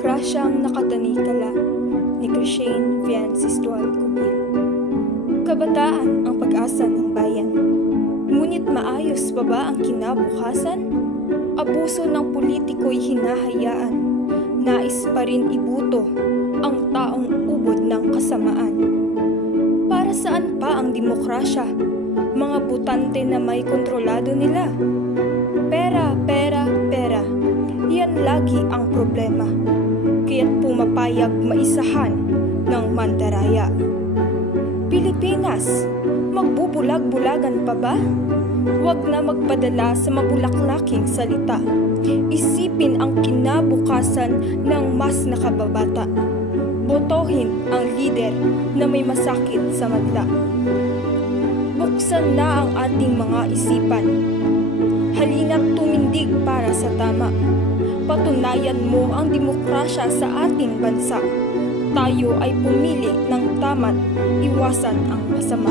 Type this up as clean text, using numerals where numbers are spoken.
Demokrasyang Nakatanikala ni Christine Villancistual Cubil. Kabataan ang pag-asa ng bayan. Ngunit maayos pa ba ang kinabukasan? Abuso ng politiko'y hinahayaan. Nais pa rin ibuto ang taong ubod ng kasamaan. Para saan pa ang demokrasya? Mga butante na may kontrolado nila. Pera, pera, pera. Yan lagi ang problema. Kaya't pumapayag maisahan ng mandaraya. Pilipinas, magbubulag-bulagan pa ba? Huwag na magpadala sa mabulaklaking salita. Isipin ang kinabukasan ng mas nakababata. Botohin ang lider na may masakit sa madla. Buksan na ang ating mga isipan. Halina't tumindig para sa tama. Patunayan mo ang demokrasya sa ating bansa. Tayo ay pumili ng tama't iwasan ang masama.